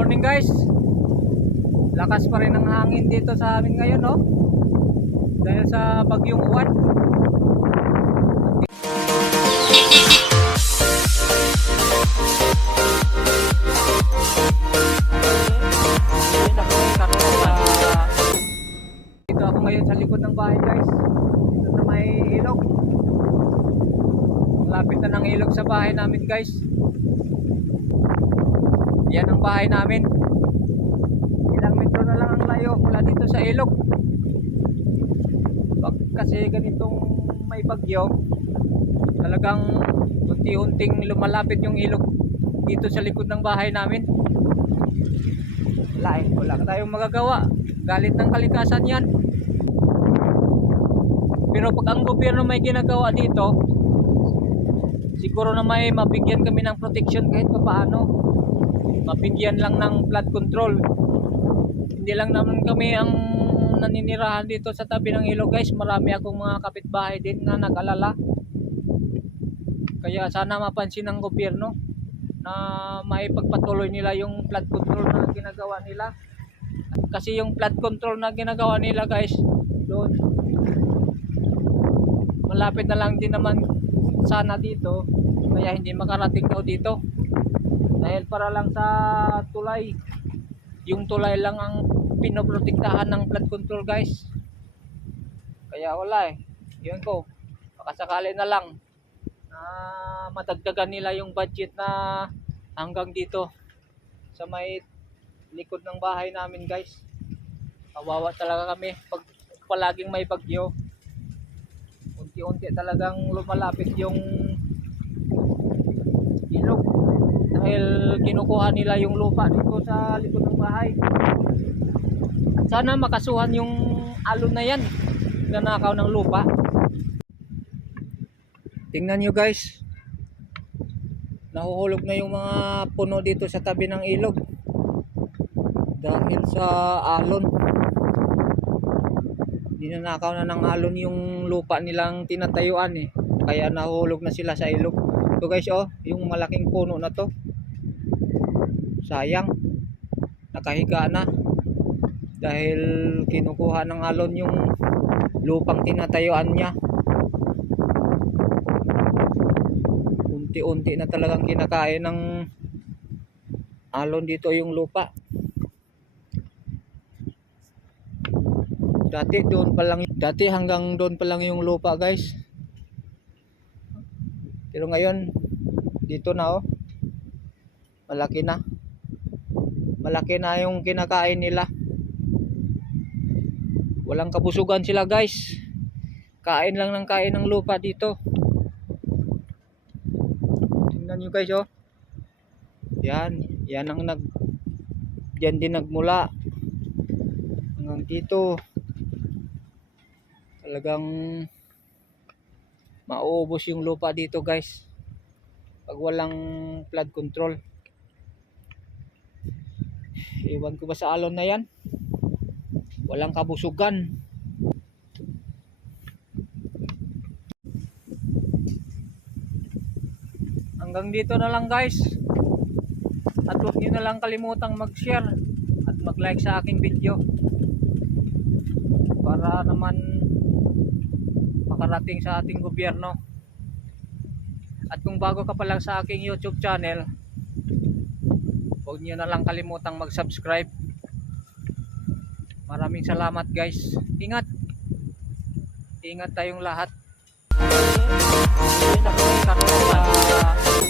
morning guys. Lakas pa rin ang hangin dito sa amin ngayon, no? Dahil sa bagyong uwan. Dito ako ngayon sa likod ng bahay guys. Dito sa may ilog. Malapit na ng ilog sa bahay namin guys. Yan ang bahay namin. Ilang metro na lang ang layo mula dito sa ilog. Pag kasi ganitong may bagyo, talagang unti-unting lumalapit yung ilog dito sa likod ng bahay namin. Wala eh, wala tayong magagawa. Galit ng kalikasan yan. Pero pag ang gobyerno may ginagawa dito, siguro na may mabigyan kami ng protection kahit papaano mabigyan lang ng flood control. Hindi lang naman kami ang naninirahan dito sa tabi ng ilog guys. Marami akong mga kapitbahay din na nag-alala. Kaya sana mapansin ng gobyerno na maipagpatuloy nila yung flood control na ginagawa nila. Kasi yung flood control na ginagawa nila guys doon malapit na lang din naman sana dito. Kaya hindi makarating daw dito dahil para lang sa tulay. Yung tulay lang ang pinoprotektahan ng flood control guys. Kaya wala eh. Yun ko. Baka sakali na lang na madagdagan nila yung budget na hanggang dito sa may likod ng bahay namin guys. Kawawa talaga kami pag palaging may bagyo. Unti-unti talagang lumalapit yung ilog dahil kinukuha nila yung lupa dito sa likod ng bahay. Sana makasuhan yung alon na yan na nakaw ng lupa. Tingnan nyo guys. Nahuhulog na yung mga puno dito sa tabi ng ilog. Dahil sa alon. Ninanakaw na ng alon yung lupa nilang tinatayuan eh. Kaya nahuhulog na sila sa ilog. Ito guys oh, yung malaking puno na to. Sayang. Nakahiga na. Dahil kinukuha ng alon yung lupang tinatayuan niya. Unti-unti na talagang kinakain ng alon dito yung lupa. Dati doon pa lang dati hanggang doon pa lang yung lupa guys. Pero ngayon dito na oh. Malaki na. Malaki na yung kinakain nila. Walang kabusugan sila guys. Kain lang ng kain ng lupa dito. Tingnan nyo guys oh. Yan, yan ang nag Diyan din nagmula hanggang dito. Talagang mauubos yung lupa dito guys pag walang flood control iwan ko ba sa alon na yan? Walang kabusugan. Hanggang dito na lang guys. At huwag nyo na lang kalimutang mag share at mag like sa aking video. Para naman makarating sa ating gobyerno. At kung bago ka pa lang sa aking YouTube channel, huwag nyo na lang kalimutang mag-subscribe. Maraming salamat guys. Ingat. Ingat tayong lahat. Ayun, ako,